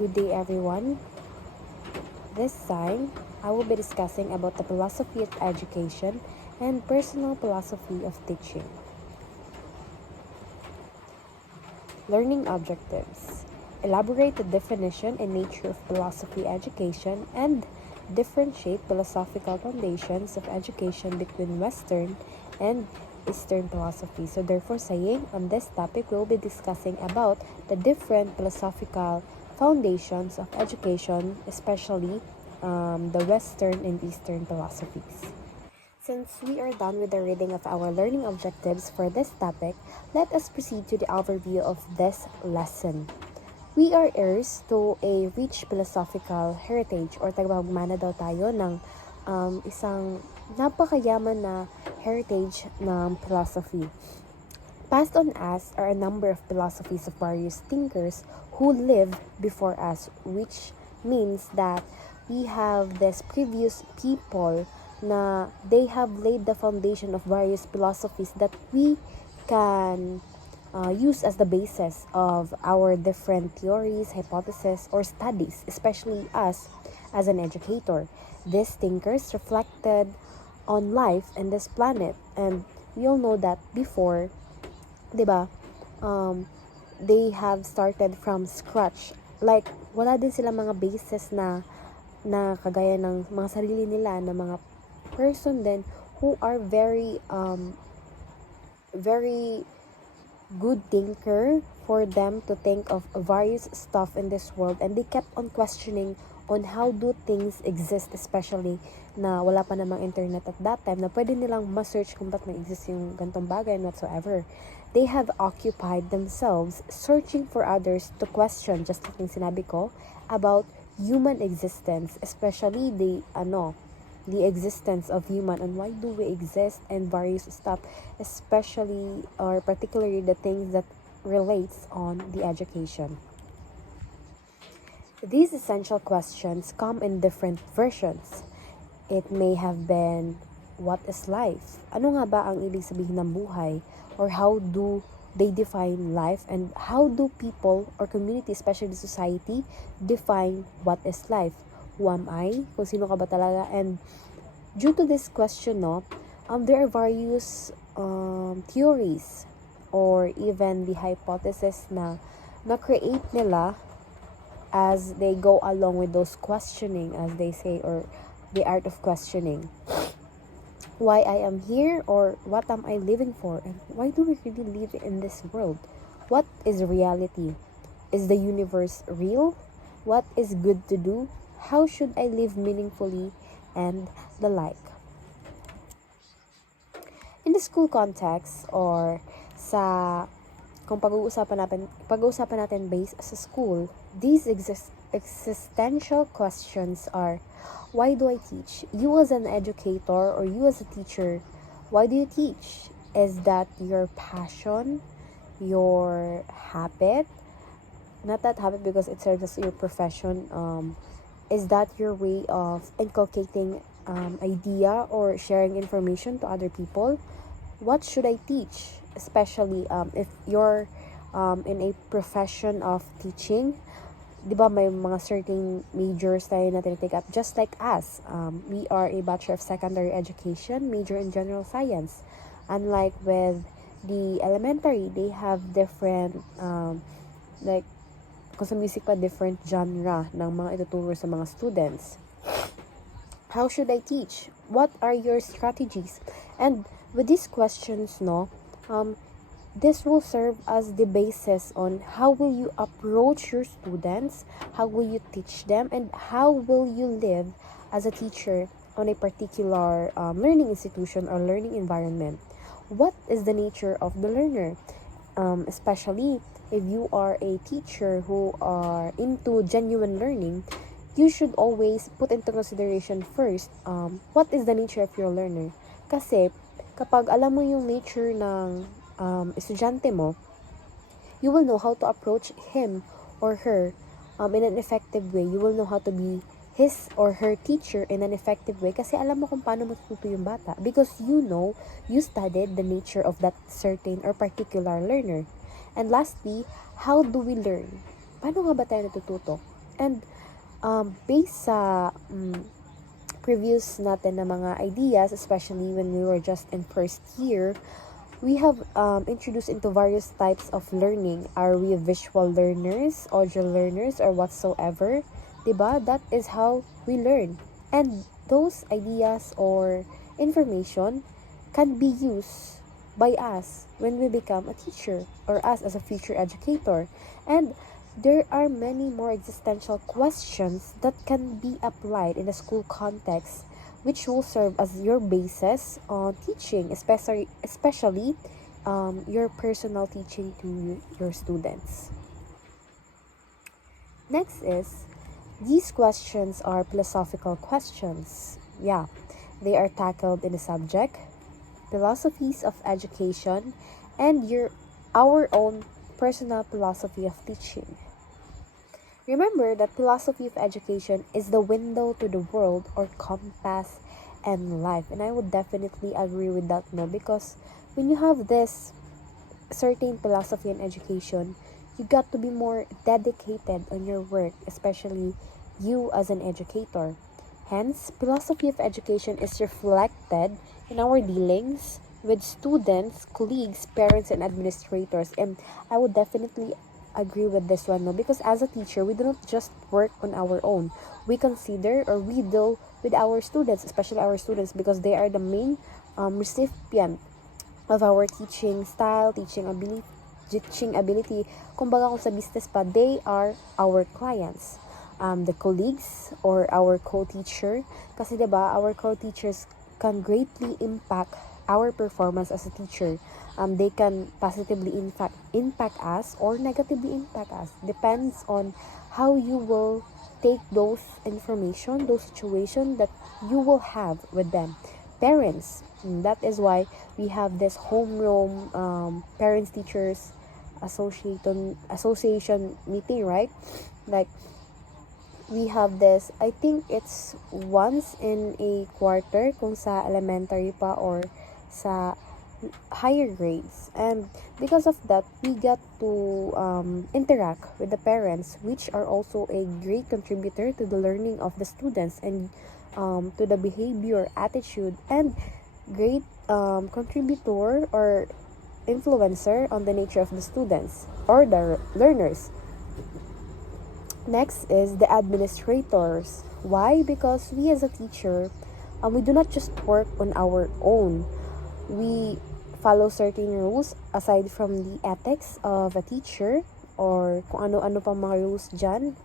Good day, everyone. This time, I will be discussing about the philosophy of education and personal philosophy of teaching. Learning objectives. Elaborate the definition and nature of philosophy education and differentiate philosophical foundations of education between Western and Eastern philosophy. So therefore saying on this topic we'll be discussing about the different philosophical foundations of education, especially the Western and Eastern philosophies. Since we are done with the reading of our learning objectives for this topic, let us proceed to the overview of this lesson. We are heirs to a rich philosophical heritage or tagapagmana daw tayo ng isang napakayaman na heritage ng philosophy. Passed on us are a number of philosophies of various thinkers who lived before us, which means that we have this previous people na they have laid the foundation of various philosophies that we can use as the basis of our different theories, hypotheses, or studies, especially us as an educator. These thinkers reflected on life in this planet, and we all know that before, diba, they have started from scratch. Like, wala din sila mga basis na kagaya ng mga sarili nila na mga person then who are very good thinker for them to think of various stuff in this world, and they kept on questioning on how do things exist, especially na wala pa namang internet at that time na pwede nilang ma-search kung ba't nag-exist yung gantong bagay and whatsoever. They have occupied themselves searching for others to question, just like yung sinabi ko, about human existence, especially the existence of human and why do we exist and various stuff, especially or particularly the things that relates on the education. These essential questions come in different versions. It may have been, what is life? Ano nga ba ang ibig sabihin ng buhay? Or how do they define life, and how do people or community, especially society, define what is life? Who am I? Kung sino ka ba talaga? And due to this question, there are various theories or even the hypothesis na create nila as they go along with those questioning, as they say, or the art of questioning. Why I am here, or what am I living for, and why do we really live in this world? What is reality? Is the universe real? What is good to do? How should I live meaningfully? And the like. In the school context, or sa kung pag-uusapan natin based sa school, these existential questions are: why do I teach? You as an educator or you as a teacher, why do you teach? Is that your passion, your habit? Not that habit because it serves as your profession. Is that your way of inculcating idea or sharing information to other people? What should I teach? Especially if you're in a profession of teaching, di ba may mga certain majors tayo na tinitake up, just like us. We are a Bachelor of Secondary Education, major in General Science. Unlike with the elementary, they have different, like, kung sa music pa, different genre ng mga ituturo sa mga students. How should I teach? What are your strategies? And with these questions, this will serve as the basis on how will you approach your students, how will you teach them, and how will you live as a teacher on a particular learning institution or learning environment. What is the nature of the learner? Especially if you are a teacher who are into genuine learning, you should always put into consideration first, what is the nature of your learner? Kasi kapag alam mo yung nature ng estudyante mo, you will know how to approach him or her in an effective way. You will know how to be his or her teacher in an effective way kasi alam mo kung paano matututo yung bata, because you studied the nature of that certain or particular learner. And lastly, how do we learn? Paano nga ba tayo natututo? And based sa previous natin na mga ideas, especially when we were just in first year, we have introduced into various types of learning. Are we visual learners, audio learners, or whatsoever? Diba? That is how we learn. And those ideas or information can be used by us when we become a teacher or us as a future educator. And there are many more existential questions that can be applied in a school context, which will serve as your basis on teaching, especially your personal teaching to your students. Next is, these questions are philosophical questions. Yeah, they are tackled in the subject, philosophies of education, and our own personal philosophy of teaching. Remember that philosophy of education is the window to the world or compass and life. And I would definitely agree with that, no, because when you have this certain philosophy in education, you got to be more dedicated on your work, especially you as an educator. Hence, philosophy of education is reflected in our dealings with students, colleagues, parents, and administrators. And I would definitely agree with this one, no, because as a teacher, we do not just work on our own. We consider or we deal with our students, especially our students, because they are the main recipient of our teaching style, teaching ability. Kumbaga kung sa business pa, they are our clients. The colleagues or our co-teacher. Kasi diba, our co-teachers can greatly impact our performance as a teacher. They can positively impact us or negatively impact us. Depends on how you will take those information, those situations that you will have with them. Parents, that is why we have this homeroom parents teachers association meeting, right? Like, we have this, I think it's once in a quarter kung sa elementary pa or sa higher grades. And because of that, we get to interact with the parents, which are also a great contributor to the learning of the students and to the behavior, attitude, and great contributor or influencer on the nature of the students or the learners. Next is the administrators. Why? Because we as a teacher, we do not just work on our own. We follow certain rules aside from the ethics of a teacher or kung ano-ano pang mga rules dyan